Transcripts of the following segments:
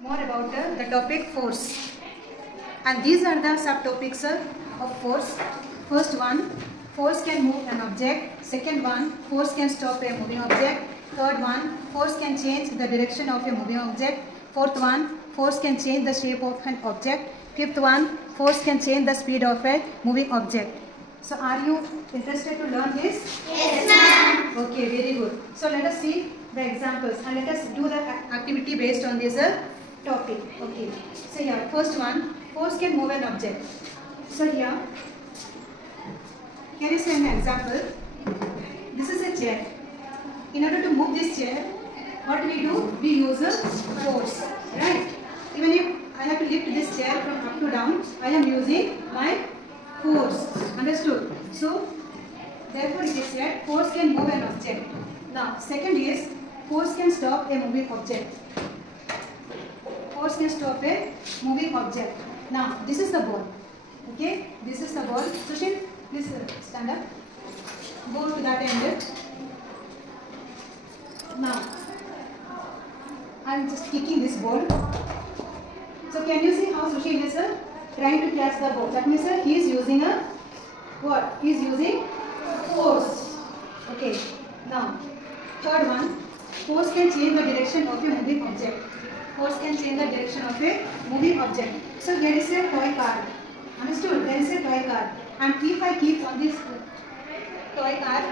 More about the topic force, and these are the subtopics of force. First one, force can move an object. Second one, force can stop a moving object. Third one, force can change the direction of a moving object. Fourth one, force can change the shape of an object. Fifth one, force can change the speed of a moving object. So are you interested to learn this? Yes, ma'am. Okay, very good. So let us see the examples and let us do the activity based on this topic. Okay. So here, first one, force can move an object. So here is an example. This is a chair. In order to move this chair, what we do? We use a force, right? Even if I have to lift this chair from up to down, I am using my force. Understood? So, therefore it is said force can move an object. Now, second is force can stop a moving object. Force can stop a moving object. Now, this is the ball. Okay? This is the ball. Sushin, please stand up. Go to that end. Now, I am just kicking this ball. So, can you see how Sushin is trying to catch the ball? That means he is using a what? He is using force. Okay. Now, third one, force can change the direction of a moving object. Force can change the direction of a moving object. So there is a toy car. Understood? There is a toy car. And if I keep on this toy car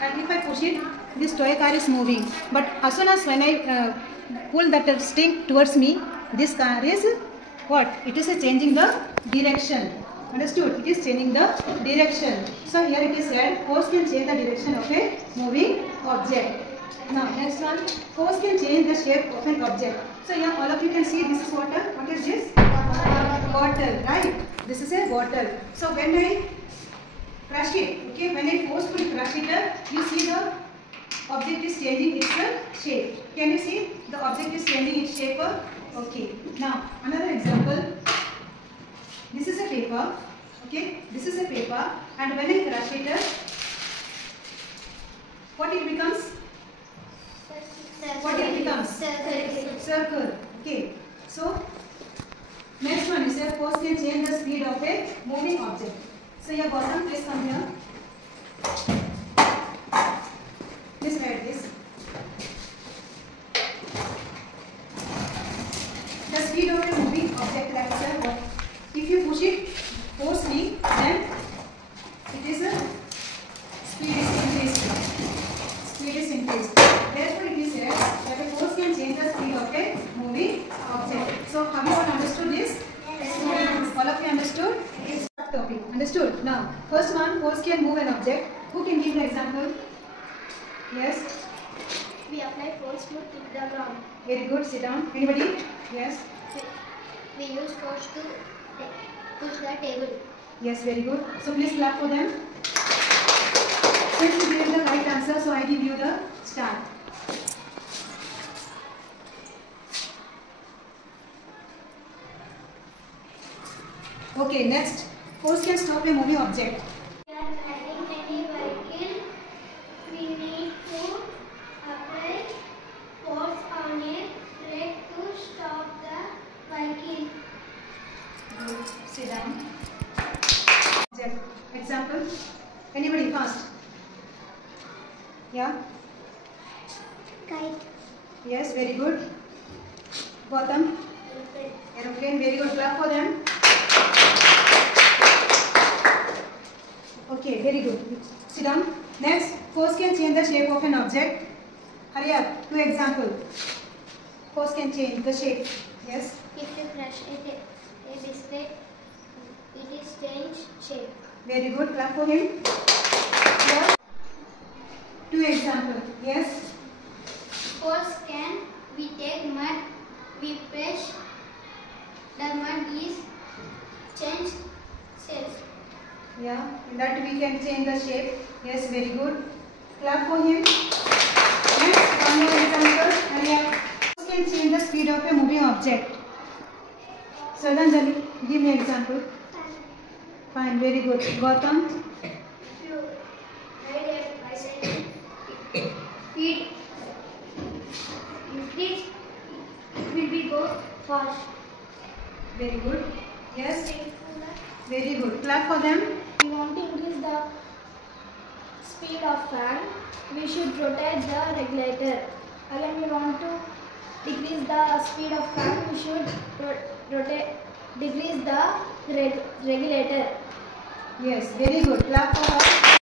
and if I push it, this toy car is moving. But as soon as when I pull that stick towards me, this car is what? It is changing the direction. Understood? It is changing the direction. So here it is said force can change the direction of a moving object. Now next one, force can change the shape of an object. So here all of you can see this is water. What is this? Bottle, right? This is a bottle. So when I crush it, okay, when I forcefully crush it, you see the object is changing its shape. Can you see? The object is changing its shape. Okay. Now another example. This is a paper. Okay. This is a paper, and when I crush it, what it becomes? What it becomes? Circle. Okay. So, next one is a force can change the speed of a moving object. So, your bottom, please come here. Please write this. The speed of a moving object, that is what? If you push it forcefully, then it is a speed is increased. Speed is increased. Therefore, it is said that a force can change the speed of a moving object. So, have you all understood this? Yes. All of you understood? Yes. Topic. Understood? Now, first one, force can move an object. Who can give the example? Yes. We apply force to kick the ground. Very good. Sit down. Anybody? Yes. We use force to push the table. Yes. Very good. So, please clap for them. Since you gave the right answer, so I give you the star. Okay, next. Force can stop a moving object. We are driving any vehicle. We need to apply force on a brake to stop the vehicle. Good. Sit down. Object. Example. Anybody fast? Yeah? Kite. Yes, very good. Bottom. Aeroplane, very good. Clap for them. Okay, very good. Sit down. Next, force can change the shape of an object. Hurry up. Two example. Force can change the shape. Yes. If you crush a biscuit, it is changed shape. Very good. Clap for him. Yes. Two example. Yes. Force can, we take mud, we press, the mud is changed shape. Yeah. In that we can change the shape. Yes. Very good. Clap for him. Next, one more example. Hurry up. Force can change the speed of a moving object. Sadanjali, give me example. Fine. Very good. Gautam. If you ride a bicycle, speed increase, it will be go fast. Very good. Yes. Very good. Clap for them. We want to increase the speed of fan. We should rotate the regulator. Again, we want to decrease the speed of fan. We should decrease the regulator. Yes. Very good. Clap for her.